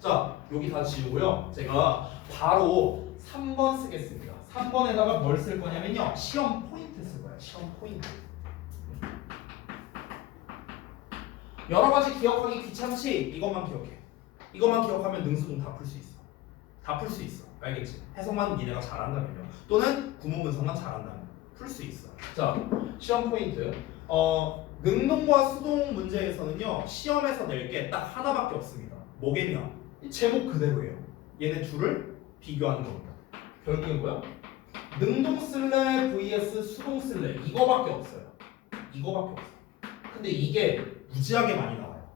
자, 여기 다 지우고요. 제가 바로 3번 쓰겠습니다. 3번에다가 뭘 쓸 거냐면요. 시험 포인트 쓸 거예요. 시험 포인트. 여러 가지 기억하기 귀찮지? 이것만 기억해. 이것만 기억하면 능수동 다 풀 수 있어. 다 풀 수 있어. 알겠지? 해석만 니네가 잘한다면요. 또는 구문 분석만 잘한다면 풀 수 있어. 자, 시험 포인트. 능동과 수동 문제에서는요. 시험에서 낼 게 딱 하나밖에 없습니다. 뭐겠냐? 제목 그대로예요. 얘네 둘을 비교하는 겁니다. 결국엔 뭐야? 능동 쓸래 vs 수동 쓸래 이거밖에 없어요. 이거밖에 없어. 근데 이게 무지하게 많이 나와요.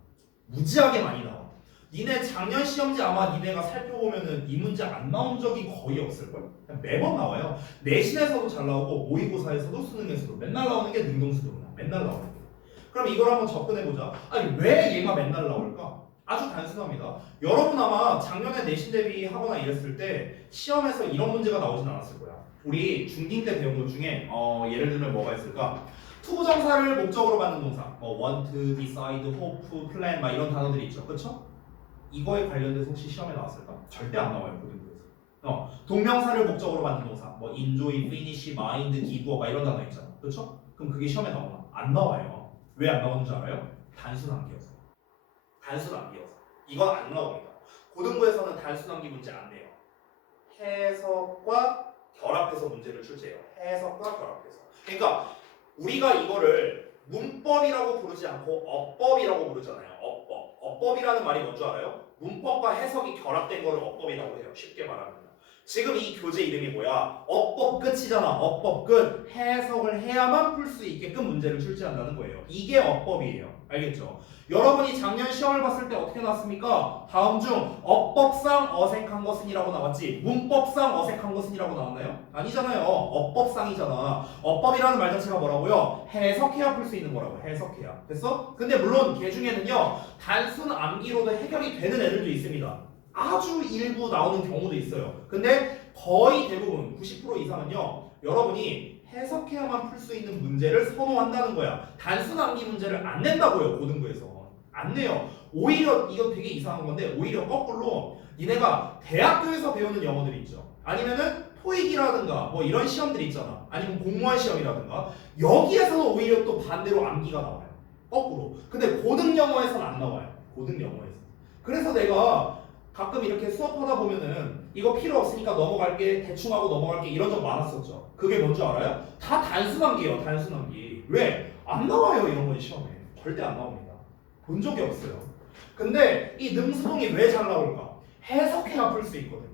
무지하게 많이 나와. 니네 작년 시험지 아마 니네가 살펴보면은 이 문제 안 나온 적이 거의 없을걸? 매번 나와요. 내신에서도 잘 나오고 모의고사에서도 수능에서도 맨날 나오는 게 능동수동이야. 맨날 나오는 게. 그럼 이걸 한번 접근해보자. 아니 왜 얘가 맨날 나올까? 아주 단순합니다. 여러분 아마 작년에 내신 대비하거나 이랬을 때 시험에서 이런 문제가 나오진 않았을 거야. 우리 중딩 때 배운 것 중에 예를 들면 뭐가 있을까? 투부정사를 목적으로 받는 동사 want, decide, hope, plan 막 이런 단어들이 있죠. 그쵸? 이거에 관련돼서 혹시 시험에 나왔을까? 절대 안 나와요. 고등부에서. 동명사를 목적으로 받는 동사 뭐 enjoy, finish, mind, give 막 이런 단어 있잖아. 그쵸? 그럼 그게 시험에 나오나? 안 나와요. 왜 안 나오는 줄 알아요? 단순 암기여서. 단순 암기여서. 이건 안 나옵니다. 고등부에서는 단순 암기 문제 안 내요. 해석과 결합해서 문제를 출제해요. 해석과 결합해서. 그러니까 우리가 이거를 문법이라고 부르지 않고 어법이라고 부르잖아요. 어법. 어법이라는 말이 뭔 줄 알아요? 문법과 해석이 결합된 거를 어법이라고 해요. 쉽게 말하면. 지금 이 교재 이름이 뭐야? 어법 끝이잖아. 어법 끝. 해석을 해야만 풀 수 있게끔 문제를 출제한다는 거예요. 이게 어법이에요. 알겠죠? 여러분이 작년 시험을 봤을 때 어떻게 나왔습니까? 다음 중 어법상 어색한 것은 이라고 나왔지 문법상 어색한 것은 이라고 나왔나요? 아니잖아요. 어법상이잖아. 어법이라는 말 자체가 뭐라고요? 해석해야 풀 수 있는 거라고. 해석해야. 됐어? 근데 물론 걔 중에는요 단순 암기로도 해결이 되는 애들도 있습니다. 아주 일부 나오는 경우도 있어요. 근데 거의 대부분 90% 이상은요 여러분이 해석해야만 풀 수 있는 문제를 선호한다는 거야. 단순 암기 문제를 안 낸다고요. 고등부에서 안 내요. 오히려 이건 되게 이상한 건데 오히려 거꾸로 니네가 대학교에서 배우는 영어들 있죠. 아니면은 토익이라든가 뭐 이런 시험들 있잖아. 아니면 공무원 시험이라든가 여기에서는 오히려 또 반대로 암기가 나와요. 거꾸로. 근데 고등 영어에서는 안 나와요. 고등 영어에서. 그래서 내가 가끔 이렇게 수업하다 보면은 이거 필요 없으니까 넘어갈게 대충 하고 넘어갈게 이런 적 많았었죠. 그게 뭔지 알아요? 다 단순 암기예요. 단순 암기. 왜? 안 나와요 이런 건 시험에. 절대 안 나옵니다. 본 적이 없어요. 근데 이 능수동이 왜 잘 나올까? 해석해야 풀 수 있거든요.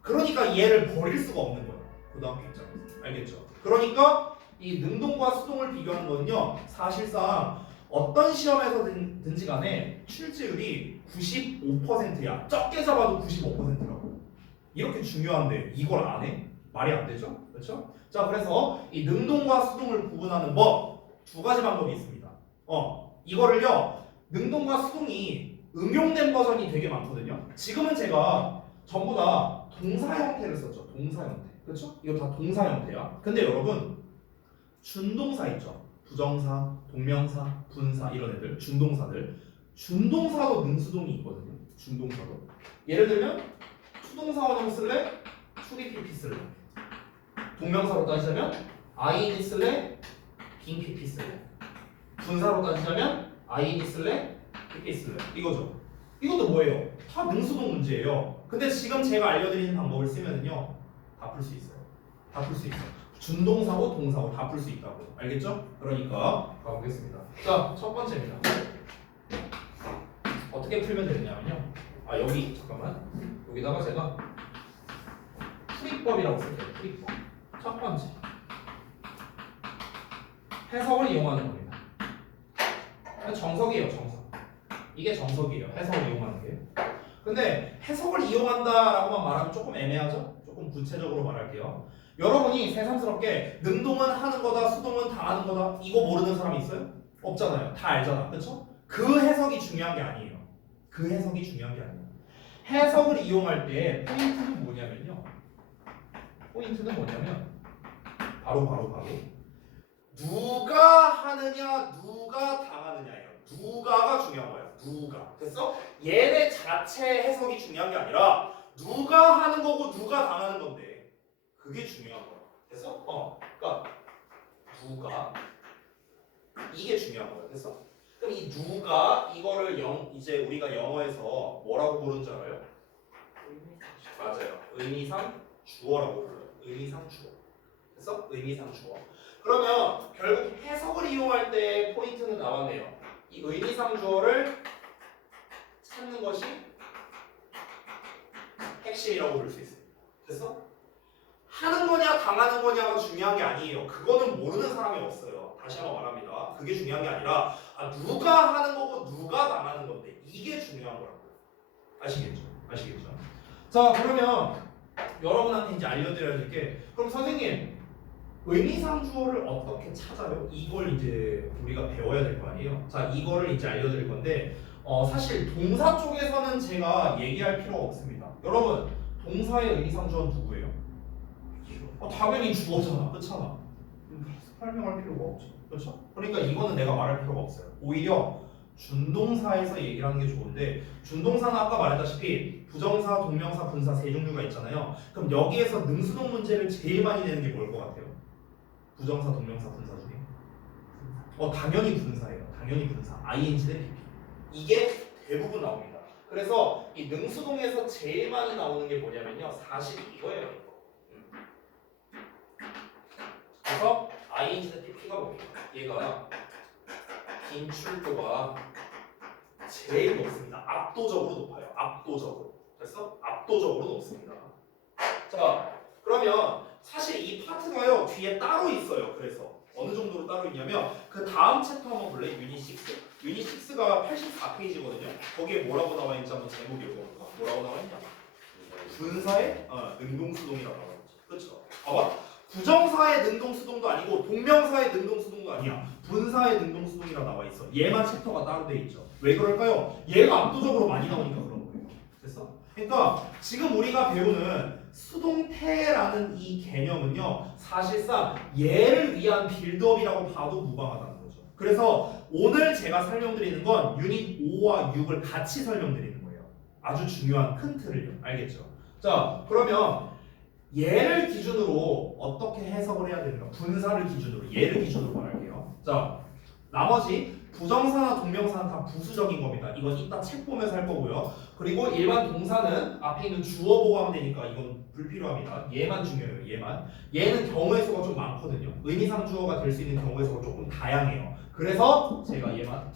그러니까 얘를 버릴 수가 없는 거예요. 고등학교 입장에서. 알겠죠? 그러니까 이 능동과 수동을 비교하는 거는요. 사실상 어떤 시험에서든지 간에 출제율이 95%야. 적게 잡아도 95%라고. 이렇게 중요한데 이걸 안 해? 말이 안 되죠? 그렇죠? 자, 그래서 이 능동과 수동을 구분하는 법 두 가지 방법이 있습니다. 이거를요. 능동과 수동이 응용된 버전이 되게 많거든요. 지금은 제가 전부 다 동사 형태를 썼죠. 동사 형태. 그렇죠? 이거 다 동사 형태야. 근데 여러분 준동사 있죠. 부정사, 동명사, 분사 이런 애들 준동사들. 준동사도 능수동이 있거든요. 준동사도. 예를 들면 추동사 원형 쓸래? 추리 PP 쓸래? 동명사로 따지자면 ing 쓸래? 긴 PP 쓸래? 분사로 따지자면 ing 쓸래? PP 쓸래? 이거죠. 이것도 뭐예요? 다 능수동 문제예요. 근데 지금 제가 알려드리는 방법을 쓰면은요 다 풀 수 있어요. 다 풀 수 있어요. 준동사고 동사고 다 풀 수 있다고. 알겠죠? 그러니까 가보겠습니다. 자, 첫 번째입니다. 어떻게 풀면 되느냐면요. 여기 잠깐만. 여기다가 제가 풀이법이라고 쓸게요. 풀이법. 첫 번째. 해석을 이용하는 겁니다. 정석이에요, 정석. 이게 정석이에요. 해석을 이용하는 게. 근데 해석을 이용한다라고만 말하면 조금 애매하죠? 조금 구체적으로 말할게요. 여러분이 새삼스럽게 능동은 하는 거다, 수동은 당하는 거다 이거 모르는 사람이 있어요? 없잖아요. 다 알잖아. 그렇죠? 그 해석이 중요한 게 아니에요. 그 해석이 중요한 게 아니에요. 해석을 이용할 때 포인트는 뭐냐면요. 포인트는 뭐냐면 바로 누가 하느냐 누가 당하느냐예요. 누가가 중요한 거야. 누가. 됐어? 얘네 자체 해석이 중요한 게 아니라 누가 하는 거고 누가 당하는 건데 그게 중요한 거야. 됐어? 그러니까 누가 이게 중요한 거야. 됐어? 그럼 이 누가 이거를 이제 우리가 영어에서 뭐라고 부르는 줄 알아요? 맞아요. 의미상 주어라고 불러요. 의미상 주어. 됐어? 의미상 주어. 그러면 결국 해석을 이용할 때 포인트는 나왔네요. 이 의미상 주어를 찾는 것이 핵심이라고 볼 수 있습니다. 됐어? 하는 거냐 당하는 거냐가 중요한 게 아니에요. 그거는 모르는 사람이 없어요. 다시 한번 말합니다. 그게 중요한 게 아니라 누가 하는 거고 누가 당하는 건데 이게 중요한 거라고. 아시겠죠? 아시겠죠? 자 그러면 여러분한테 이제 알려드려야 될 게 그럼 선생님 의미상 주어를 어떻게 찾아요? 이걸 이제 우리가 배워야 될 거 아니에요? 자 이거를 이제 알려드릴 건데 사실 동사 쪽에서는 제가 얘기할 필요가 없습니다. 여러분 동사의 의미상 주어는 누구예요? 당연히 주어잖아. 그렇잖아. 설명할 필요가 없죠. 그렇죠? 그러니까 이거는 내가 말할 필요가 없어요. 오히려 준동사에서 얘기를 하는 게 좋은데 준동사는 아까 말했다시피 부정사, 동명사, 분사 세 종류가 있잖아요. 그럼 여기에서 능수동 문제를 제일 많이 내는 게 뭘 것 같아요? 부정사, 동명사, 분사 중에? 당연히 분사예요. 당연히 분사. ing 대 pp. 이게 대부분 나옵니다. 그래서 이 능수동에서 제일 많이 나오는 게 뭐냐면요. 사실 이거예요. 그래서 ing 대 pp가 뭡니까? 얘가 빈출도가 제일 높습니다. 압도적으로 높아요. 압도적으로. 됐어? 압도적으로 높습니다. 자, 그러면 사실 이 파트가요 뒤에 따로 있어요. 그래서 어느 정도로 따로 있냐면 그 다음 챕터 한번 볼래? 유닛 6. 유닛 6가 84페이지거든요. 거기에 뭐라고 나와 있는지 한번 제목 읽어볼까? 뭐라고 나와 있냐? 분사의 능동수동이라고 나와 있지. 그렇죠? 봐봐. 부정사의 능동수동도 아니고 동명사의 능동수동도 아니야. 분사의 능동수동이라 나와 있어. 얘만 챕터가 따로 돼 있죠. 왜 그럴까요? 얘가 압도적으로 많이 나오니까 그런 거예요. 됐어? 그러니까 지금 우리가 배우는 수동태라는 이 개념은요. 사실상 얘를 위한 빌드업이라고 봐도 무방하다는 거죠. 그래서 오늘 제가 설명드리는 건 유닛 5와 6을 같이 설명드리는 거예요. 아주 중요한 큰 틀을요. 알겠죠? 자, 그러면 얘를 기준으로 어떻게 해석을 해야 되는가? 분사를 기준으로, 얘를 기준으로 말할게요. 자, 나머지 부정사나 동명사는 다 부수적인 겁니다. 이건 이따 책 보면서 할 거고요. 그리고 일반 동사는 앞에 있는 주어 보고 하면 되니까 이건 불필요합니다. 얘만 중요해요. 얘만. 얘는 경우의 수가 좀 많거든요. 의미상 주어가 될 수 있는 경우의 수가 조금 다양해요. 그래서 제가 얘만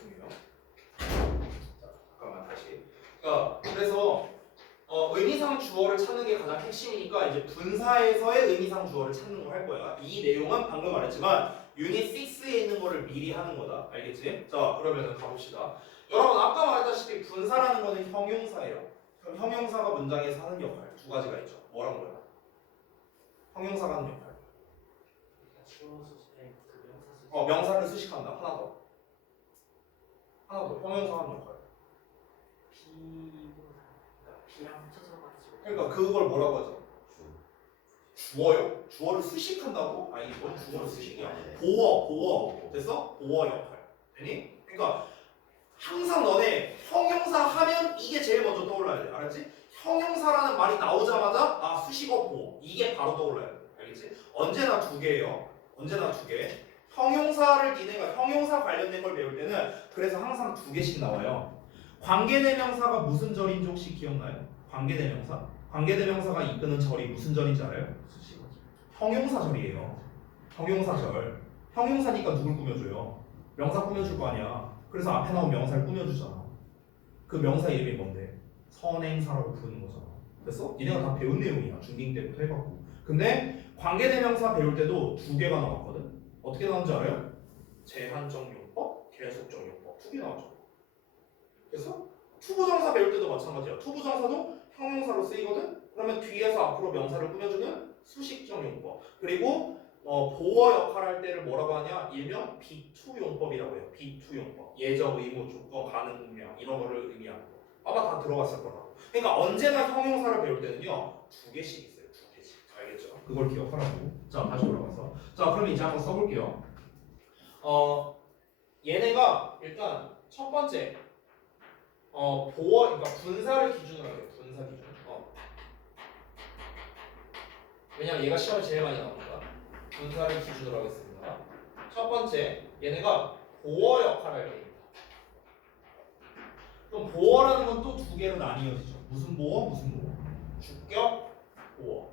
죄송해요. 자, 잠깐만 다시. 그래서 의미상 주어를 찾는 게 가장 핵심이니까 이제 분사에서의 의미상 주어를 찾는 걸 할 거야. 이 내용은 방금 말했지만 유닛 6에 있는 거를 미리 하는 거다. 알겠지? 자, 그러면 가봅시다. 여러분 아까 말했다시피 분사라는 거는 형용사예요. 그럼 형용사가 문장에서 하는 역할 두 가지가 있죠. 뭐랑 뭐야? 형용사가 하는 역할. 명사를 수식한다. 하나 더. 형용사 하는 역할. 그러니까 그걸 뭐라고 하죠? 주어요? 주어를 수식한다고? 아니 이건 주어를 수식이야. 보어 됐어? 보어 역할 되니? 그러니까 항상 너네 형용사 하면 이게 제일 먼저 떠올라야 돼. 알았지? 형용사라는 말이 나오자마자 수식어 보어 이게 바로 떠올라야 돼. 알겠지? 언제나 두 개예요. 언제나 두 개. 형용사를 니네가 형용사 관련된 걸 배울 때는 그래서 항상 두 개씩 나와요. 관계대명사가 무슨 절인지 혹시 기억나요? 관계대명사? 관계대명사가 이끄는 절이 무슨 절인지 알아요? 형용사절이에요. 형용사절. 형용사니까 누굴 꾸며줘요? 명사 꾸며줄 거 아니야. 그래서 앞에 나온 명사를 꾸며주잖아. 그 명사 이름이 뭔데? 선행사라고 부르는 거잖아. 됐어? 니네가 다 배운 내용이야. 중딩 때부터 해봤고. 근데 관계대명사 배울 때도 두 개가 나왔거든. 어떻게 나오는지 알아요? 제한적 용법, 계속적 용법 두 개 나왔죠. 그래서 투부정사 배울 때도 마찬가지야. 투부정사도 형용사로 쓰이거든. 그러면 뒤에서 앞으로 명사를 꾸며주는 수식적 용법. 그리고 보어 역할 할 때를 뭐라고 하냐? 일명 B2 용법이라고 해요. B2 용법. 예정, 의무, 조건, 가능, 분명 이런 거를 의미하는 거. 아마 다 들어갔을 거라고. 그러니까 언제나 형용사를 배울 때는요 두 개씩 있어요. 두 개씩. 알겠죠? 그걸 기억하라고. 자 다시 돌아가서. 자 그럼 이제 한번 써볼게요. 얘네가 일단 첫 번째 보어 그러니까 분사를 기준으로 하게요. 분사 기준. 왜냐면 얘가 시험에 제일 많이 나옵니다. 분사를 기준으로 하겠습니다. 첫 번째, 얘네가 보어 역할을 할 때입니다. 그럼 보어라는 건 또 두 개로 나뉘어지죠. 무슨 보어? 무슨 보어? 주격 보어,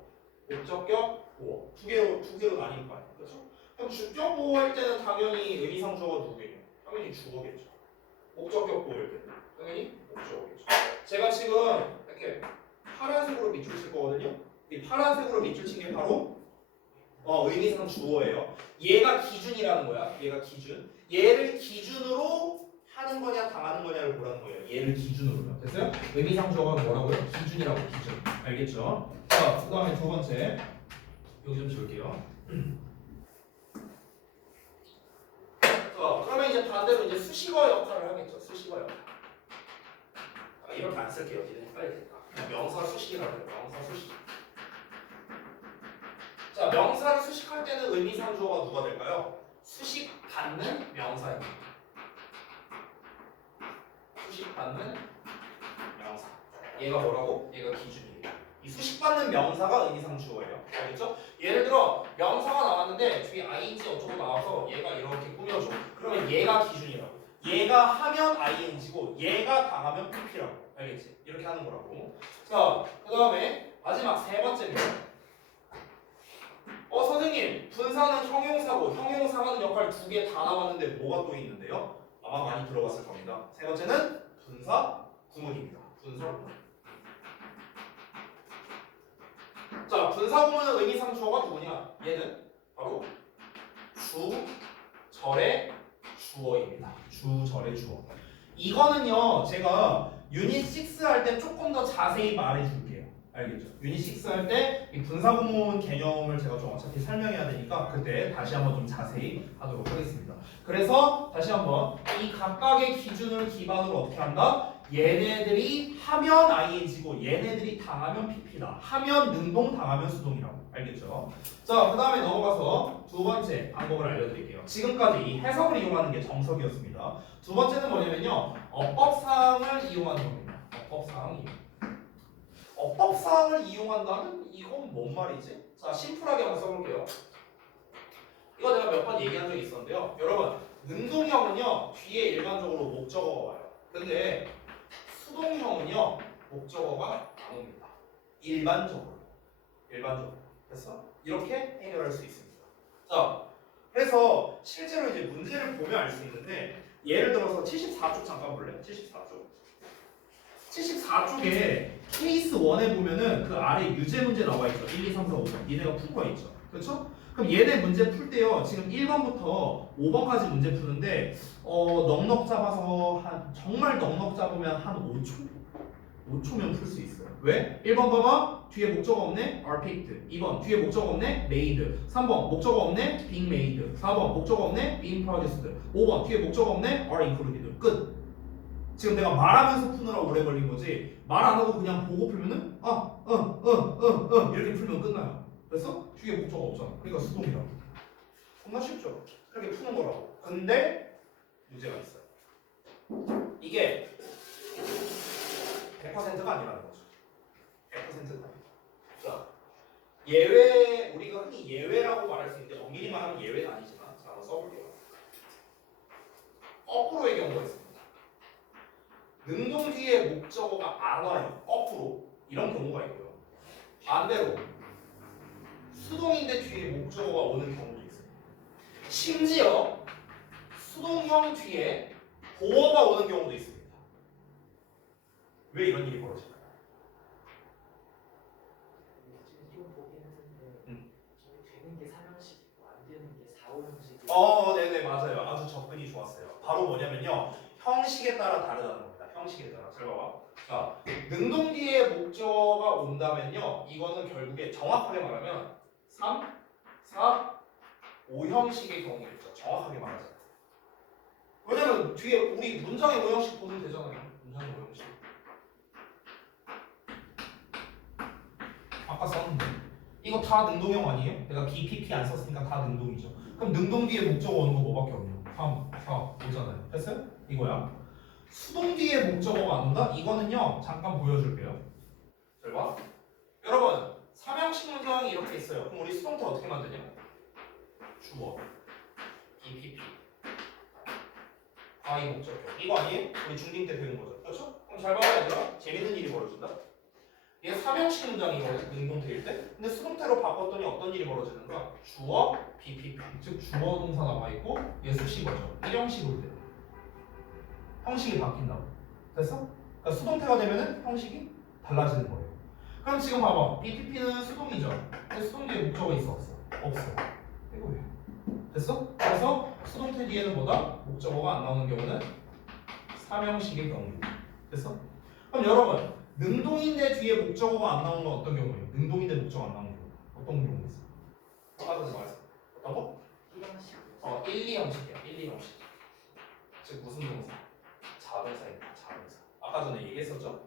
목적격 보어. 두 개로 나뉠 거 아니에요. 그렇죠? 그럼 주격 보어일 때는 당연히 의미상 주어가 누구예요? 당연히 주어겠죠. 목적격 보어일 때는 당연히 목적어겠죠. 제가 지금 이렇게 파란색으로 밑줄 칠 거거든요. 이 파란색으로 밑줄 친 게 바로 의미상 주어예요. 얘가 기준이라는 거야. 얘가 기준. 얘를 기준으로 하는 거냐 당하는 거냐를 보라는 거예요. 얘를 기준으로요. 됐어요? 의미상 주어가 뭐라고요? 기준이라고 기준. 알겠죠? 자, 그다음에 두 번째 여기 좀 지울게요. 그러면 이제 반대로 이제 수식어 역할을 하겠죠. 수식어 역할. 이렇게 안 쓸게요. 이제 빨리 됐다. 명사 수식이라고 해요. 명사 수식. 자, 명사를 수식할 때는 의미상 주어가 누가 될까요? 수식받는 명사입니다. 수식받는 명사. 얘가 뭐라고? 얘가 기준이에요. 이 수식받는 명사가 의미상 주어예요. 알겠죠? 예를 들어 명사가 나왔는데 뒤에 ing 어쩌고 나와서 얘가 이렇게 꾸며줘. 그러면 얘가 기준이라고. 얘가 하면 ing고 얘가 당하면 pp라고. 알겠지? 이렇게 하는 거라고. 자, 그 다음에 마지막 세 번째입니다. 선생님, 분사는 형용사고 형용사 하는 역할 두 개 다 나왔는데 뭐가 또 있는데요? 아마 많이 들어봤을 겁니다. 세 번째는 분사 구문입니다. 분사 구문. 자, 분사 구문은 의미상 주어가 누구냐? 얘는 바로 주, 절의 주어입니다. 주, 절의 주어. 이거는요, 제가 유닛 6 할 때 조금 더 자세히 말해줄게요. 알겠죠? 유닛 6 할 때 이 분사 구문 개념을 제가 좀 어차피 설명해야 되니까 그때 다시 한번 좀 자세히 하도록 하겠습니다. 그래서 다시 한번 이 각각의 기준을 기반으로 어떻게 한다? 얘네들이 하면 ing고 얘네들이 당하면 pp다. 하면 능동, 당하면 수동이라고. 알겠죠? 자, 그 다음에 넘어가서 두 번째 방법을 알려드릴게요. 지금까지 이 해석을 이용하는 게 정석이었습니다. 두 번째는 뭐냐면요. 어법사항을 이용하는 겁니다. 어법사항 이용. 어법사항을 이용한다는 이건 뭔 말이지? 자, 심플하게 한번 써볼게요. 이거 내가 몇 번 얘기한 적이 있었는데요. 여러분, 능동형은요 뒤에 일반적으로 목적어가 와요. 근데 수동형은요 목적어가 안 옵니다. 일반적으로. 됐어? 이렇게 해결할 수 있습니다. 자, 그래서 실제로 이제 문제를 보면 알 수 있는데 예를 들어서 74쪽 잠깐 볼래요? 74쪽. 74쪽에 케이스 1에 보면은 그 아래 유제 문제 나와 있죠. 1, 2, 3, 4, 5번. 얘네가 푼 거 있죠. 그렇죠? 그럼 얘네 문제 풀 때요. 지금 1번부터 5번까지 문제 푸는데 넉넉 잡아서 정말 넉넉 잡으면 한 5초면 풀 수 있어요. 왜? 1번 봐봐. 뒤에 목적어 없네. are picked. 2번 뒤에 목적어 없네. made. 3번 목적어 없네. being made. 4번 목적어 없네. being produced. 5번 뒤에 목적어 없네. are included. 끝. 지금 내가 말하면서 푸느라 오래 걸린 거지 말 안 하고 그냥 보고 풀면은 이렇게 풀면 끝나요. 그래서 뒤에 목적어 없잖아. 그러니까 수동이라고. 겁나 쉽죠? 그렇게 푸는 거라고. 근데 문제가 있어요. 이게 100%가 아니라는 거죠. 100%가 아니에요. 자, 예외, 우리가 흔히 예외라고 말할 수 있는데 엄밀히 말하면 예외는 아니지만 자, 한번 써볼게요. 거꾸로의 경우가 있습니다. 능동 뒤에 목적어가 안 와요. 거꾸로. 이런 경우가 있고요. 반대로 수동인데 뒤에 목적어가 오는 경우도 있어요. 심지어 수동형 뒤에 보어가 오는 경우도 있습니다. 왜 이런 일이 벌어질까요? 형식에 따라 다르다는 겁니다. 형식에 따라. 잘 봐봐. 자, 능동 뒤에 목적어가 온다면요. 이거는 결국에 정확하게 말하면 3, 4, 5형식의 경우겠죠. 정확하게 말하자면. 왜냐면 뒤에 우리 문장의 5형식 보면 되잖아요. 문장의 5형식. 아까 썼는데. 이거 다 능동형 아니에요? 내가 BPP 안 썼으니까 다 능동이죠. 그럼 능동 뒤에 목적어 오는 거 뭐밖에 없냐? 3, 4, 5잖아요. 됐어요? 이거야. 수동 뒤에 목적어가 안 온다? 이거는요. 잠깐 보여줄게요. 잘 봐. 여러분, 삼형식 문장이 이렇게 있어요. 그럼 우리 수동태 어떻게 만드냐? 주어, BPP, 과의 목적어. 이거 아니에요? 우리 중딩 때 배운 거죠. 그렇죠? 그럼 잘 봐야 얘들아. 재밌는 일이 벌어진다. 얘 삼형식 문장이거든, 능동태일 때. 근데 수동태로 바꿨더니 어떤 일이 벌어지는가? 주어, BPP. 즉 주어 동사 나와 있고 얘 수식어죠. 1형식으로 돼요. 형식이 바뀐다고. 됐어? 그러니까 수동태가 되면은 형식이 달라지는 거예요. 그럼 지금 봐봐. BPP는 수동이죠. 근데 수동 뒤에 목적어 있어 없어? 없어. 이거 왜? 됐어? 그래서 수동태 뒤에는 뭐다? 목적어가 안 나오는 경우는 삼형식의 경우입니다. 됐어? 그럼 여러분, 능동인데 뒤에 목적어가 안 나오는 건 어떤 경우예요? 능동인데 목적어 안 나오는 경우 어떤 경우 있어? 아까 전에 말했어. 어떤 거? 1형식. 1, 2형식이야. 1, 2형식. 즉 무슨 동사? 자동사입니다. 자동사. 아까 전에 얘기했었죠?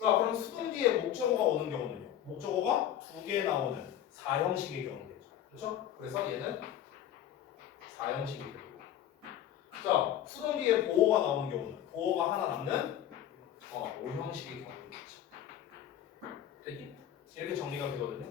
자, 그럼 수동 뒤에 목적어가 오는 경우는요. 목적어가 2개 나오는 4형식의 경우겠죠. 그렇죠? 그래서 얘는 4형식이 되고. 자, 수동 뒤에 보어가 나오는 경우는 보어가 하나 남는 5형식의 경우겠죠. 됐니? 이렇게 정리가 되거든요.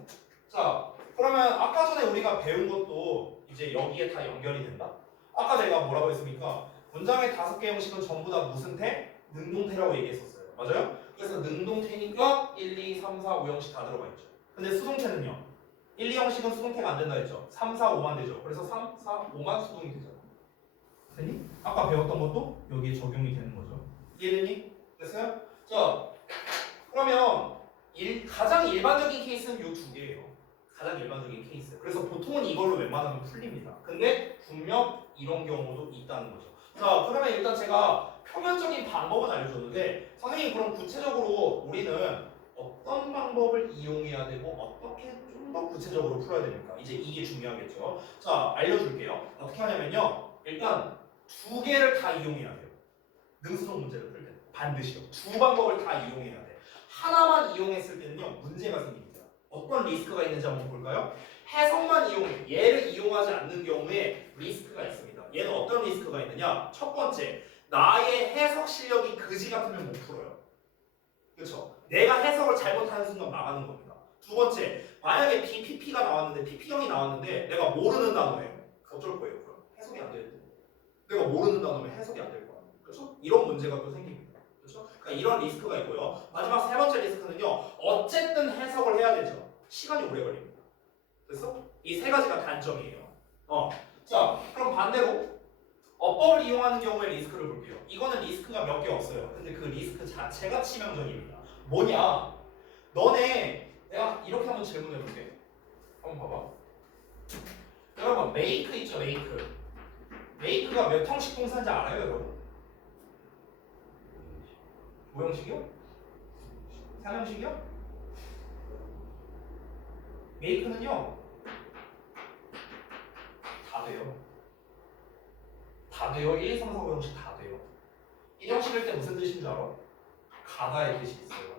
자, 그러면 아까 전에 우리가 배운 것도 이제 여기에 다 연결이 된다. 아까 제가 뭐라고 했습니까? 문장의 5개 형식은 전부 다 무슨 태? 능동태라고 얘기했었어요. 맞아요? 그래서 능동태니까 1, 2, 3, 4, 5형식 다 들어가 있죠. 근데 수동태는요. 1, 2형식은 수동태가 안 된다 했죠. 3, 4, 5만 되죠. 그래서 3, 4, 5만 수동이 되잖아. 됐니? 아까 배웠던 것도 여기에 적용이 되는 거죠. 이해됐니? 됐어요? 자, 그러면 가장 일반적인 케이스는 이 2개예요. 가장 일반적인 케이스. 그래서 보통은 이걸로 웬만하면 풀립니다. 근데 분명 이런 경우도 있다는 거죠. 자, 그러면 일단 제가 표면적인 방법은 알려줬는데 선생님 그럼 구체적으로 우리는 어떤 방법을 이용해야 되고 어떻게 좀 더 구체적으로 풀어야 됩니까? 이제 이게 중요하겠죠. 자, 알려줄게요. 어떻게 하냐면요. 일단 2개를 다 이용해야 돼요. 능수동 문제를 풀 때. 반드시요. 2 방법을 다 이용해야 돼. 하나만 이용했을 때는요. 문제가 생깁니다. 어떤 리스크가 있는지 한번 볼까요? 해석만 이용해. 얘를 이용하지 않는 경우에 리스크가 있습니다. 얘는 어떤 리스크가 있느냐? 첫 번째, 나의 해석 실력이 그지 같으면 못 풀어요. 그렇죠? 내가 해석을 잘못하는 순간 망하는 겁니다. 두 번째, 만약에 BPP가 나왔는데 PP형이 나왔는데 내가 모르는 단어예요. 어쩔 거예요? 그럼 해석이 안 될 때. 내가 모르는 단어면 해석이 안 될 거야. 그렇죠? 이런 문제가 또 생깁니다. 그렇죠? 그러니까 이런 리스크가 있고요. 마지막 3번째 리스크는요. 어쨌든 해석을 해야 되죠. 시간이 오래 걸립니다. 됐어? 이 3가지가 단점이에요. 자, 그럼 반대로 어법을 이용하는 경우에 리스크를 볼게요. 이거는 리스크가 몇 개 없어요. 근데 그 리스크 자체가 치명적입니다. 뭐냐? 너네 내가 이렇게 한번 질문해 볼게. 한번 봐봐. 여러분 메이크 있죠? 메이크. 메이크가 몇 형식 동사인지 알아요, 여러분? 5형식이요? 3형식이요? 메이크는요 다 돼요. 다 돼요. 1, 2, 3, 4, 5형식 다 돼요. 1형식일 때 무슨 뜻인 줄 알아? 가다의 뜻이 있어요.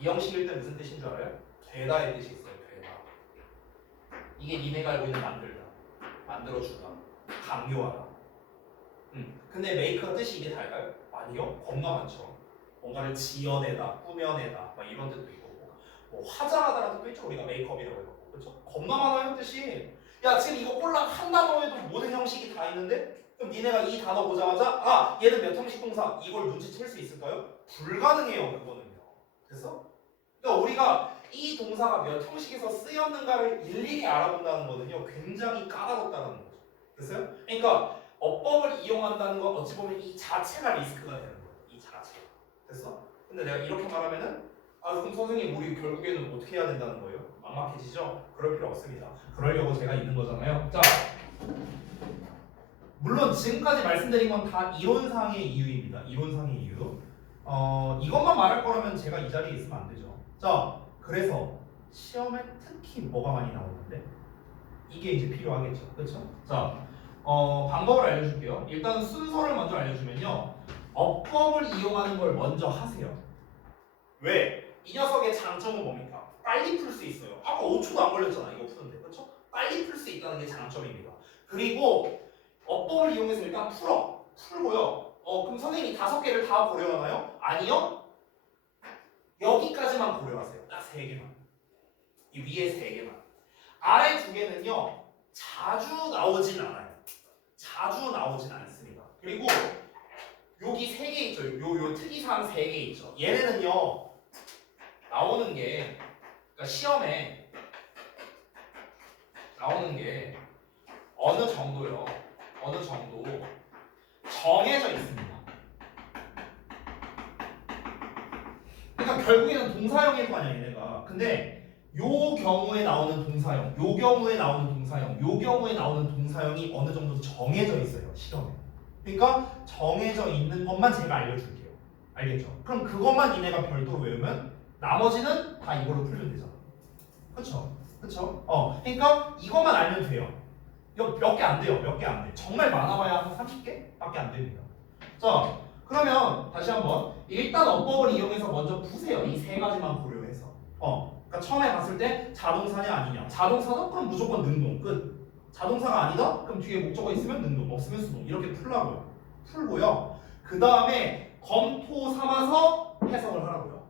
2형식일 때 무슨 뜻인 줄 알아요? 되다의 뜻이 있어요. 되다. 이게 니네가 알고 있는 만들다, 만들어주다, 강요하다. 근데 메이크가 뜻이 이게 달까요? 아니요. 겁나 많죠. 뭔가를 지어내다, 꾸며내다 막 이런 뜻도 있고 뭐 화장하다라는 뜻도 있죠. 우리가 메이크업이라고 해갖고. 그렇죠? 겁나 많아요 뜻이. 야 지금 이거 꼴랑 한 단어에도 모든 형식이 다 있는데 그럼 니네가 이 단어 보자마자 아 얘는 몇 형식 동사 이걸 눈치챌 수 있을까요? 불가능해요. 그거는요. 됐어? 그러니까 우리가 이 동사가 몇 형식에서 쓰였는가를 일일이 알아본다는 거는요 굉장히 까다롭다는 거죠. 됐어요? 그러니까 어법을 이용한다는 건 어찌 보면 이 자체가 리스크가 되는 거예요. 이 자체가. 됐어? 근데 내가 이렇게 말하면은 아 그럼 선생님 우리 결국에는 어떻게 해야 된다는 거예요? 막막해지죠? 그럴 필요 없습니다. 그러려고 제가 있는 거잖아요. 자, 물론 지금까지 말씀드린 건 다 이론상의 이유입니다. 이론상의 이유. 이것만 말할 거라면 제가 이 자리에 있으면 안 되죠. 자, 그래서 시험에 특히 뭐가 많이 나오는데 이게 이제 필요하겠죠. 그렇죠? 자, 방법을 알려줄게요. 일단 순서를 먼저 알려주면요. 어법을 이용하는 걸 먼저 하세요. 왜? 이 녀석의 장점은 뭡니까? 빨리 풀 수 있어요. 아까 5초도 안 걸렸잖아. 이거 푸는데. 그렇죠? 빨리 풀 수 있다는 게 장점입니다. 그리고 어법을 이용해서 일단 풀고요. 그럼 선생님이 5개를 다 고려하나요? 아니요. 여기까지만 고려하세요. 딱 3개만. 이 위에 3개만. 아래 2개는요. 자주 나오진 않아요. 자주 나오진 않습니다. 그리고 여기 3개 있죠. 요 특이사항 3개 있죠. 얘네는요. 나오는 게 그러니까 시험에 나오는 게 어느 정도요. 어느 정도 정해져 있습니다. 그러니까 결국에는 동사형일 거 아니야 얘네가. 근데 요 경우에 나오는 동사형, 요 경우에 나오는 동사형, 요 경우에 나오는 동사형이 어느 정도 정해져 있어요 시험에. 그러니까 정해져 있는 것만 제가 알려줄게요. 알겠죠? 그럼 그것만 니네가 별도로 외우면 나머지는 다 이걸로 풀면 되잖아. 그렇죠? 그렇죠? 그러니까 이것만 알면 돼요. 몇 개 안 돼요. 몇 개 안 돼. 정말 많아봐야 한 30개밖에 안 됩니다. 자, 그러면 다시 한번 일단 어법을 이용해서 먼저 푸세요. 이 3가지만 고려해서. 그러니까 처음에 봤을 때 자동사냐 아니냐. 자동사다? 그럼 무조건 능동 끝. 자동사가 아니다? 그럼 뒤에 목적어 있으면 능동, 없으면 수동. 이렇게 풀라고요. 풀고요. 그 다음에 검토 삼아서 해석을 하라고요.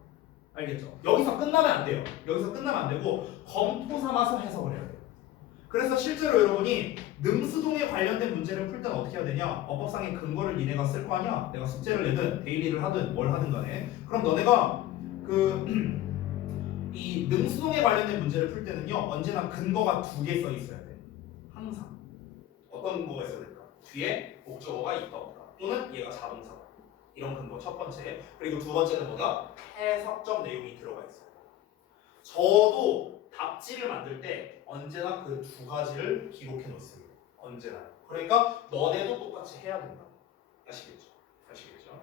알겠죠? 여기서 끝나면 안 돼요. 여기서 끝나면 안 되고 검토 삼아서 해석을 해야 돼요. 그래서 실제로 여러분이 능수동에 관련된 문제를 풀 때는 어떻게 해야 되냐? 어법상의 근거를 니네가 쓸 거 아니야? 내가 숙제를 내든 데일리를 하든 뭘 하든 간에 그럼 너네가 이 능수동에 관련된 문제를 풀 때는요 언제나 근거가 2개 써 있어야 돼. 항상. 어떤 근거가 있어야 될까? 뒤에 목적어가 있다 없다 또는 얘가 자동사다. 이런 근거 첫 번째. 그리고 두 번째는 뭐다? 해석적 내용이 들어가 있어요. 저도 답지를 만들 때 언제나 그 2가지를 기록해 놓습니다. 언제나. 그러니까 너네도 똑같이 해야 된다. 아시겠죠? 아시겠죠?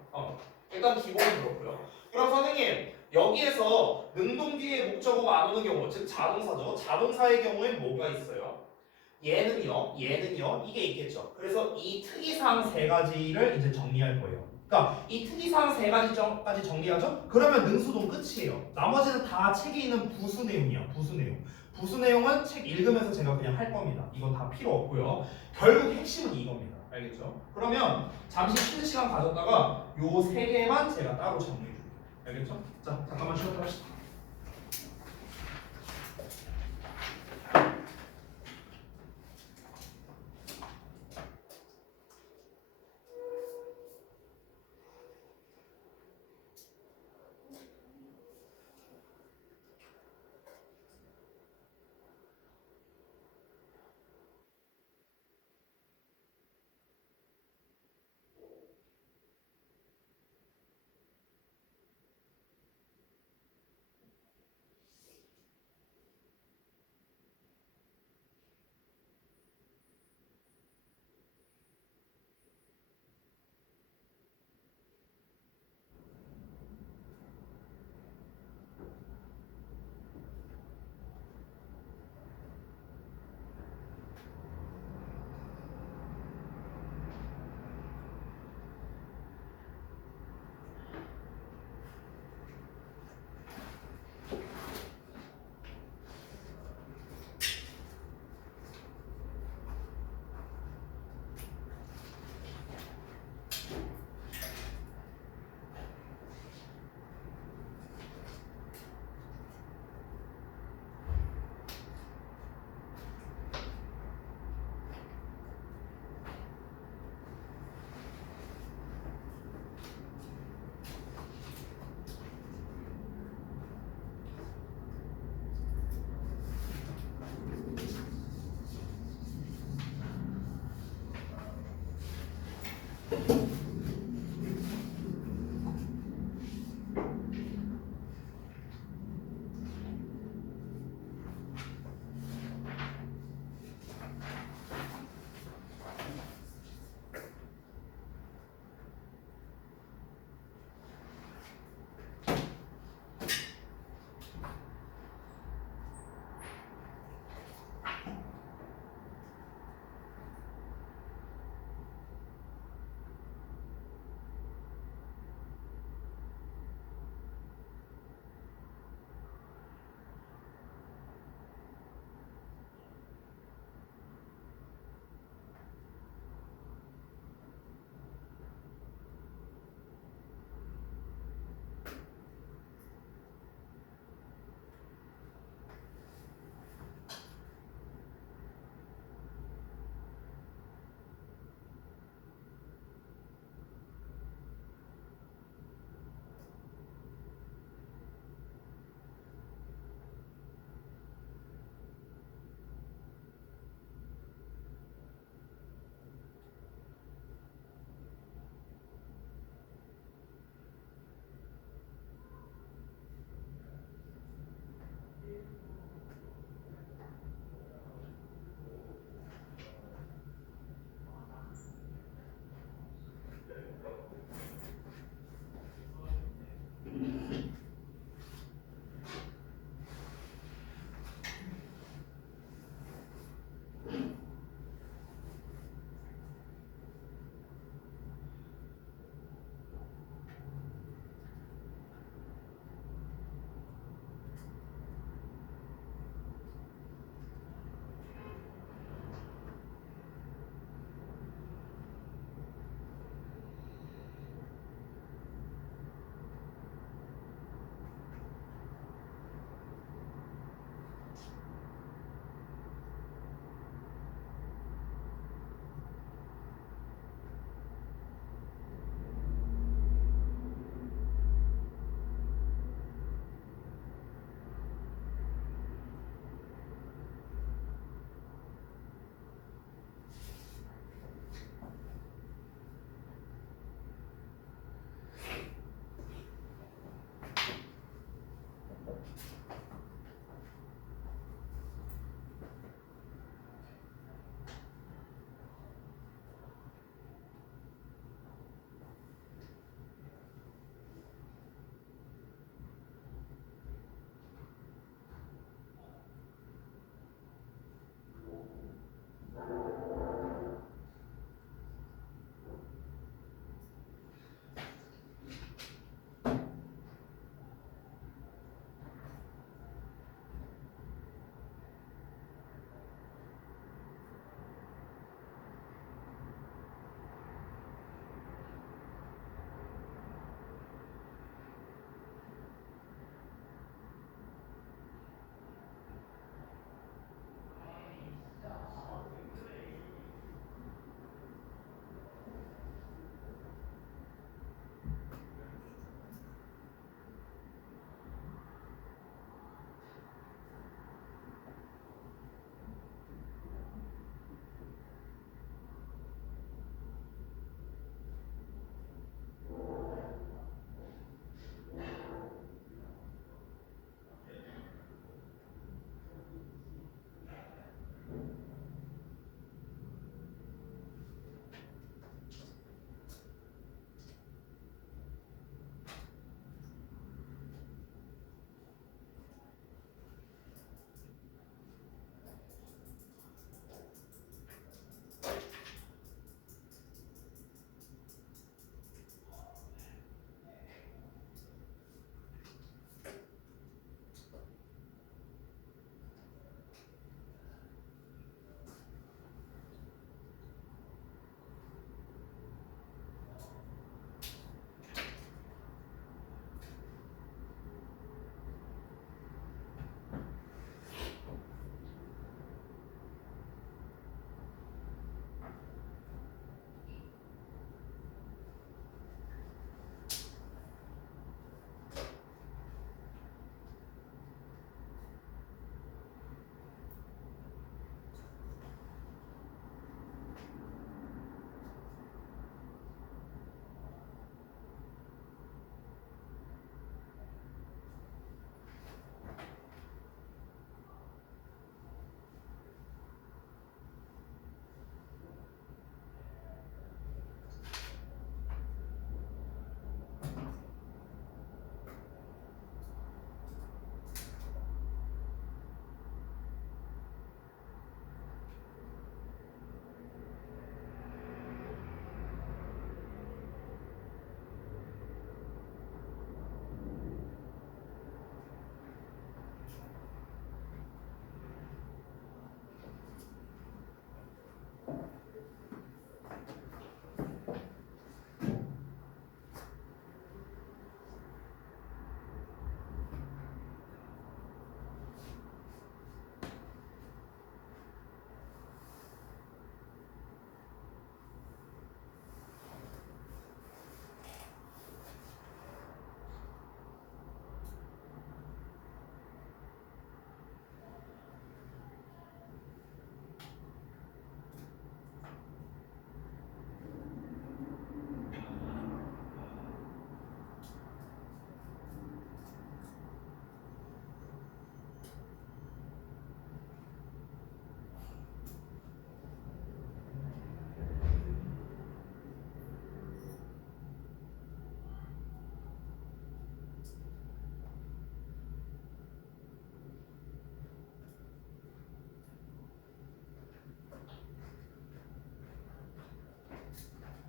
일단 기본은 그렇고요. 그럼 선생님 여기에서 능동 뒤에 목적어가 안 오는 경우 즉 자동사죠. 자동사의 경우에 뭐가 있어요? 얘는요 이게 있겠죠. 그래서 이 특이사항 3가지를 이제 정리할 거예요. 그러니까 이 특이사항 3가지까지 정리하죠? 그러면 능수동 끝이에요. 나머지는 다 책에 있는 부수 내용이야. 부수 내용. 부수 내용은 책 읽으면서 제가 그냥 할 겁니다. 이건 다 필요 없고요. 결국 핵심은 이겁니다. 알겠죠? 그러면 잠시 쉬는 시간 가졌다가 요 3개만 제가 따로 정리해 줄게요. 알겠죠? 자, 잠깐만 쉬었다 합시다.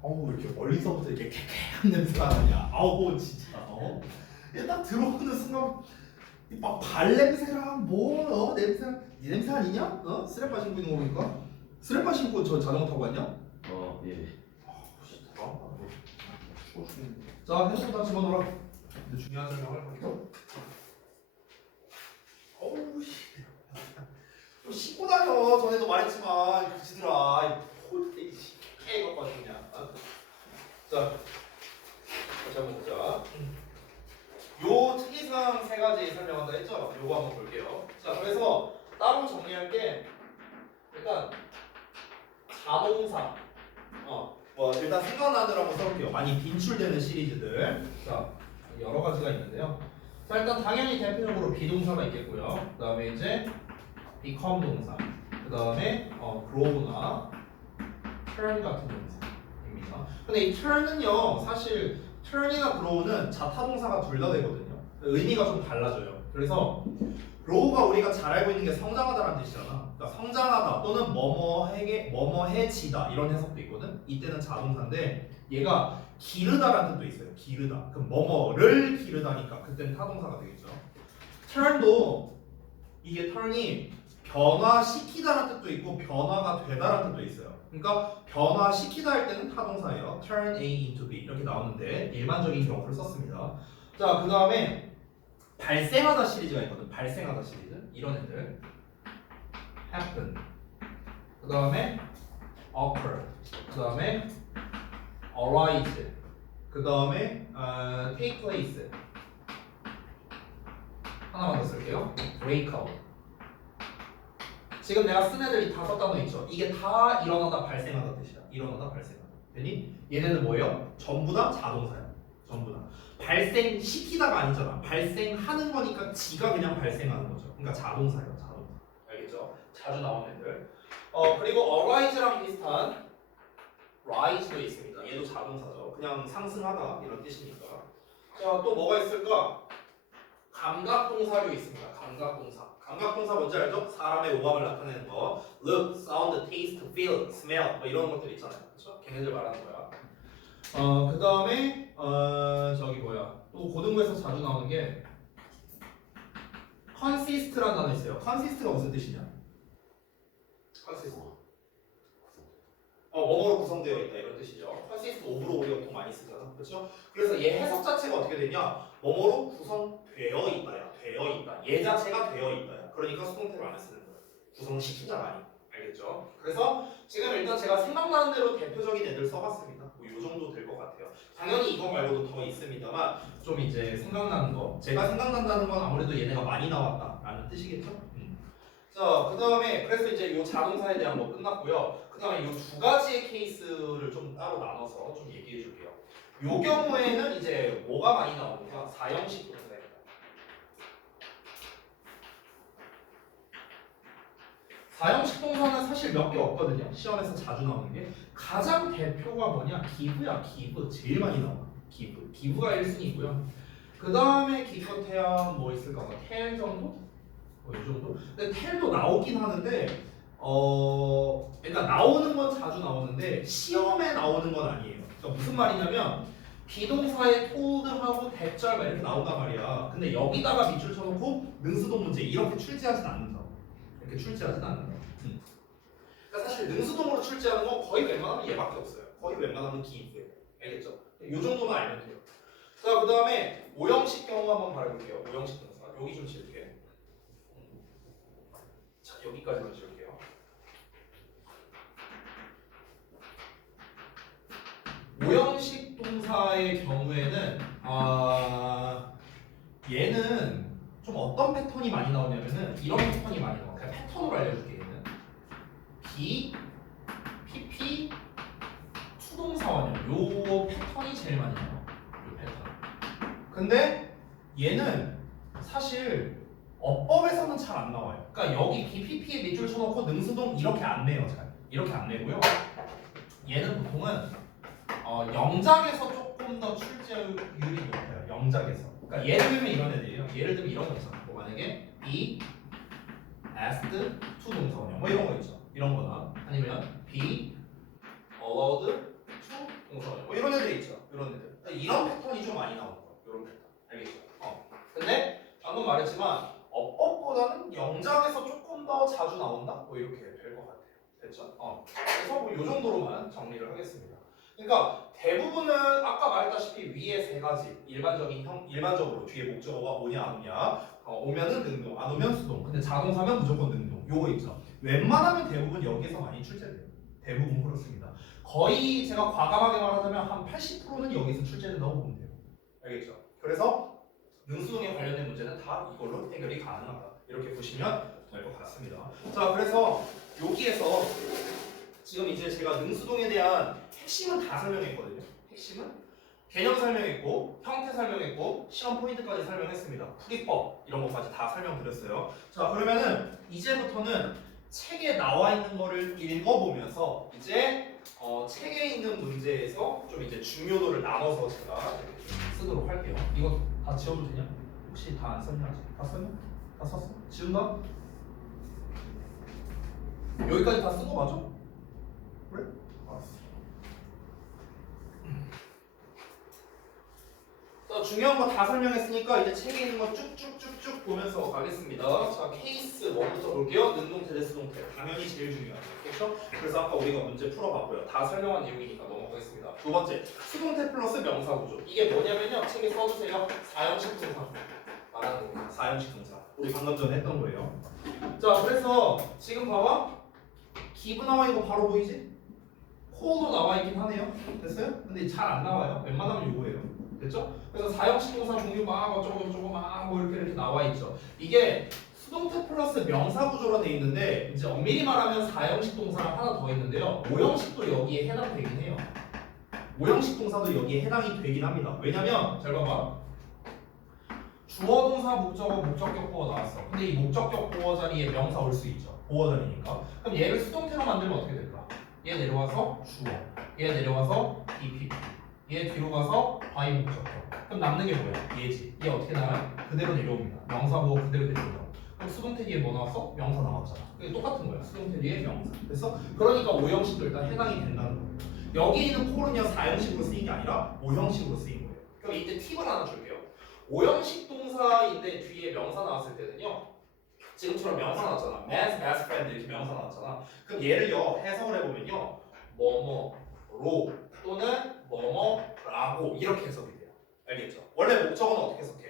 어우 왜 이렇게 멀리서부터 이렇게 쾌쾌한 냄새가 나냐. 아우 진짜. 이게 딱 들어오는 순간 막 발냄새랑 냄새 네 냄새 아니냐? 스레빠 신고 있는 거 보니까 스레빠 신고 저 자전거 타고 왔냐? 예. 자 핸드폰 다 집어넣어라. 근데 중요한 설명을 할게요. 어우 씨. 좀 씻고 다녀. 전에도 말했지만 그지들아. 홀대 개가 빠져 그냥. 자 다시 한번 보자. 요 특이사항 세 가지 설명한다 했죠? 요거 한번 볼게요. 자 그래서 따로 정리할 게 일단 자동사. 뭐 일단 생각나는 대로 한번 써볼게요. 많이 빈출되는 시리즈들. 자 여러 가지가 있는데요. 자 일단 당연히 대표적으로 비동사가 있겠고요. 그 다음에 이제 become 동사. 그 다음에 grow나 turn 같은 동사입니다. 근데 이 turn은요 사실 turn이나 grow는 자타동사가 둘 다 되거든요. 의미가 좀 달라져요. 그래서 grow가 우리가 잘 알고 있는 게 성장하다라는 뜻이잖아. 그러니까 성장하다 또는 뭐뭐해지다 이런 해석도 있거든. 이때는 자동사인데 얘가 기르다라는 뜻도 있어요. 기르다. 그럼 뭐뭐를 기르다니까 그때는 타동사가 되겠죠. turn도 이게 turn이 변화시키다라는 뜻도 있고 변화가 되다라는 뜻도 있어요. 그러니까 변화시키다 할 때는 타동사예요. turn A into B 이렇게 나오는데 일반적인 경우를 썼습니다. 자, 그 다음에 발생하다 시리즈가 있거든. 발생하다 시리즈 이런 애들 happen 그 다음에 occur 그 다음에 arise 그 다음에 take place 하나만 더 쓸게요. break out 지금 내가 쓴 애들이 5단어 있죠. 이게 다 일어나다 발생하다 뜻이야. 일어나다 발생하다. 되니? 얘네는 뭐예요? 전부 다 자동사야. 전부 다. 발생시키다가 아니잖아. 발생하는 거니까 지가 그냥 발생하는 거죠. 그러니까 자동사예요. 자동사. 알겠죠? 자주 나오는 애들. 그리고 arise랑 비슷한 rise도 있습니다. 얘도 자동사죠. 그냥 상승하다 이런 뜻이니까. 자, 또 뭐가 있을까? 감각동사류 있습니다. 감각동사. 감각동사 뭔지 알죠? 사람의 오감을 나타내는 거. Look, sound, taste, feel, smell 뭐 이런 것들 있잖아요. 그렇죠? 걔네들 말하는 거야. 그 다음에 저기 뭐야? 또 고등부에서 자주 나오는 게 consist라는 단어 있어요. consist가 무슨 뜻이냐? consist. 뭐뭐로 구성되어 있다 이런 뜻이죠. consist of로 우리가 보통 많이 쓰잖아. 그렇죠? 그래서 얘 해석 자체가 어떻게 되냐? 뭐뭐로 구성되어 있다야. 되어 있다. 얘 자체가 되어 있다야. 그러니까 수동태를 안 쓰는 거예요. 구성시키자가 아니고. 알겠죠? 그래서 지금 일단 제가 생각나는 대로 대표적인 애들 써봤습니다. 뭐 이 정도 될 것 같아요. 당연히 이거 말고도 더 있습니다만 좀 이제 생각나는 거. 제가 생각난다는 건 아무래도 얘네가 많이 나왔다라는 뜻이겠죠? 자, 그 다음에 그래서 이제 이 자동사에 대한 거 끝났고요. 그 다음에 이 두 가지의 케이스를 좀 따로 나눠서 좀 얘기해 줄게요. 요 경우에는 이제 뭐가 많이 나오는가? 사형식 동사입니다. 사형식 동사는 사실 몇 개 없거든요. 시험에서 자주 나오는 게 가장 대표가 뭐냐? give야. give 제일 많이 나와. give가 1순위고요. 그 다음에 기껏해야 뭐 있을까? tell 정도? 이 정도? 근데 tell도 나오긴 하는데 그러니까 나오는 건 자주 나오는데 시험에 나오는 건 아니에요. 그러니까 무슨 말이냐면 비동사에 tolled하고 대절 막 이렇게 나온단 말이야. 근데 여기다가 밑줄 쳐놓고 능수동 문제 이렇게 출제하진 않는다. 이렇게 출제하진 않는다. 그러니까 사실 능수동으로 출제하는 건 거의 웬만하면 얘밖에 없어요. 거의 웬만하면 기입돼요. 알겠죠? 이 정도만 알면 돼요. 자, 그 다음에 오형식 경우 한번 봐볼게요. 오형식 동사 여기 좀 지울게. 자, 여기까지만 지울게요. 오형식 동사의 경우에는 얘는 좀 어떤 패턴이 많이 나오냐면은 이런 패턴이 많이 나와. 그냥 패턴으로 알려줄게. 얘는 B, PP, 투동사원형 요 패턴이 제일 많이 나와. 요 패턴. 근데 얘는 사실 어법에서는 잘 안 나와요. 그러니까 여기 BPP에 밑줄 쳐놓고 능수동 이렇게 안 내요. 잘 이렇게 안 내고요. 얘는 보통은 영작에서 조금 더 출제율이 높아요. 영작에서. 그러니까 예를 들면 이런 애들이에요. 예를 들면 이런 거 있잖아. 뭐 만약에 be asked to 동사원형 뭐 이런 거 있죠. 이런 거나 아니면 be allowed to 동사원형. 뭐 이런 애들이 있죠. 이런 애들. 이런 패턴이 좀 많이 나오는 거야. 이런 패턴. 알겠죠? 근데 방금 말했지만 어법보다는 영장에서 조금 더 자주 나온다? 뭐 이렇게 될 것 같아요. 됐죠? 그래서 뭐 이 정도로만 정리를 하겠습니다. 그러니까 대부분은 아까 말했다시피 위에 세 가지 일반적으로 뒤에 목적어가 오냐 안 오냐 오면은 능동, 안 오면 수동. 근데 자동사면 무조건 능동. 요거 있죠. 웬만하면 대부분 여기에서 많이 출제돼요. 대부분 그렇습니다. 거의 제가 과감하게 말하자면 한 80%는 여기서 출제된다고 보면 돼요. 알겠죠? 그래서 능수동에 관련된 문제는 다 이걸로 해결이 가능하다. 이렇게 보시면 될 것 같습니다. 자, 그래서 여기에서 지금 이제 제가 능수동에 대한 핵심은 다 설명했거든요. 핵심은 개념 설명했고, 형태 설명했고, 시험 포인트까지 설명했습니다. 풀이법 이런 것까지 다 설명드렸어요. 자, 그러면은 이제부터는 책에 나와 있는 거를 읽어보면서 이제 책에 있는 문제에서 좀 이제 중요도를 나눠서 제가 이렇게 좀 쓰도록 할게요. 이거 다 지워도 되냐? 혹시 다 안 썼냐? 다 썼냐? 다 썼어? 지운다? 여기까지 다 쓴 거 맞아? 그래? 알았어. 자, 중요한 거 다 설명했으니까 이제 책에 있는 거 쭉쭉쭉쭉 보면서 가겠습니다. 자, 케이스 1부터 볼게요. 능동태 대 수동태. 당연히 제일 중요하죠. 그렇죠? 그래서 아까 우리가 문제 풀어봤고요. 다 설명한 내용이니까 넘어가겠습니다. 두 번째, 수동태 플러스 명사구조. 이게 뭐냐면요. 책에 써주세요. 4형식 동사 말하는 겁니다. 4형식 동사. 우리 방금 전에 했던 거예요. 자, 그래서 지금 봐봐. 기브 나와 있는 거 바로 보이지? 코도 나와 있긴 하네요. 됐어요? 근데 잘 안 나와요. 웬만하면 요거예요. 됐죠? 그래서 4형식 동사 종류 막 어쩌고 막 뭐 이렇게 나와 있죠. 이게 수동태 플러스 명사 구조로 돼 있는데 이제 엄밀히 말하면 4형식 동사가 하나 더 있는데요. 5형식도 여기에 해당되긴 해요. 5형식 동사도 여기에 해당이 되긴 합니다. 왜냐면 잘 봐봐. 주어 동사 목적어 목적격 보어 나왔어. 근데 이 목적격 보어 자리에 명사 올 수 있죠. 보어 자리니까. 그럼 얘를 수동태로 만들면 어떻게 될까? 얘 내려와서 주어, 얘 내려와서 BPP, 얘 뒤로 가서 by 목적격. 그럼 남는 게 뭐야? 얘지. 얘 어떻게 나와요? 그대로 내려옵니다. 명사 보어 그대로 내려옵니다. 그럼 수동태 뒤에 뭐 나왔어? 명사 나왔잖아. 그게 똑같은 거야. 수동태 뒤에 명사. 그래서 그러니까 5형식도 일단 해당이 된다는 거예요. 여기 있는 콜은요 4형식으로 쓰인 게 아니라 5형식으로 쓰인 거예요. 그럼 이때 팁을 하나 줄게요. 5형식 동사인데 뒤에 명사 나왔을 때는요. 지금처럼 명사 나왔잖아. man's best friend 이렇게 명사 나왔잖아. 그럼 얘를요 해석을 해보면요. 뭐뭐로 또는 뭐뭐라고 이렇게 해석이 돼요. 알겠죠? 원래 목적어는 어떻게 해석해?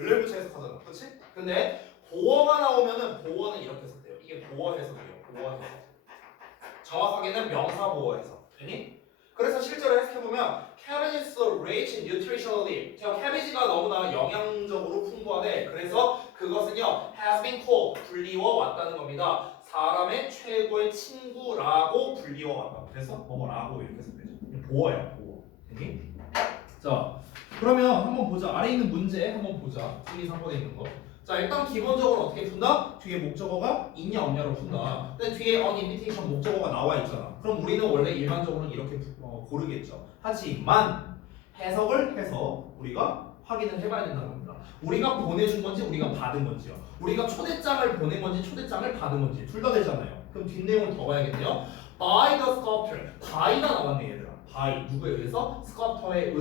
을레부터 해석하잖아. 그렇지? 근데 보어가 나오면은 보어는 이렇게 해석돼요. 이게 보어 해석이에요. 보어 해석. 정확하게는 명사 보어 해석. 되니? 그래서 실제로 해석해보면 cabbage is rich nutritionally. 캐비지가 너무나 영양적으로 풍부하대. 그래서 그것은요 has been called 불리워 왔다는 겁니다. 사람의 최고의 친구라고 불리워 왔다. 그래서 뭐라고 이렇게 해석되죠. 보어야 보어. 되니? 자, 그러면 한번 보자. 아래 있는 문제 한번 보자. 1, 2, 3번에 있는 거. 자, 일단 기본적으로 어떻게 푼다? 뒤에 목적어가 있냐 없냐로 푼다. 근데 뒤에 on invitation 목적어가 나와 있잖아. 그럼 우리는 원래 일반적으로는 이렇게 고르겠죠. 하지만 해석을 해서 우리가 확인을 해봐야 된다는 겁니다. 우리가 보내준 건지 우리가 받은 건지요. 우리가 초대장을 보낸 건지 초대장을 받은 건지 둘 다 되잖아요. 그럼 뒷내용을 더 봐야겠네요. By the sculptor. by가 나왔네 얘들아. by 누구에 의해서? sculptor에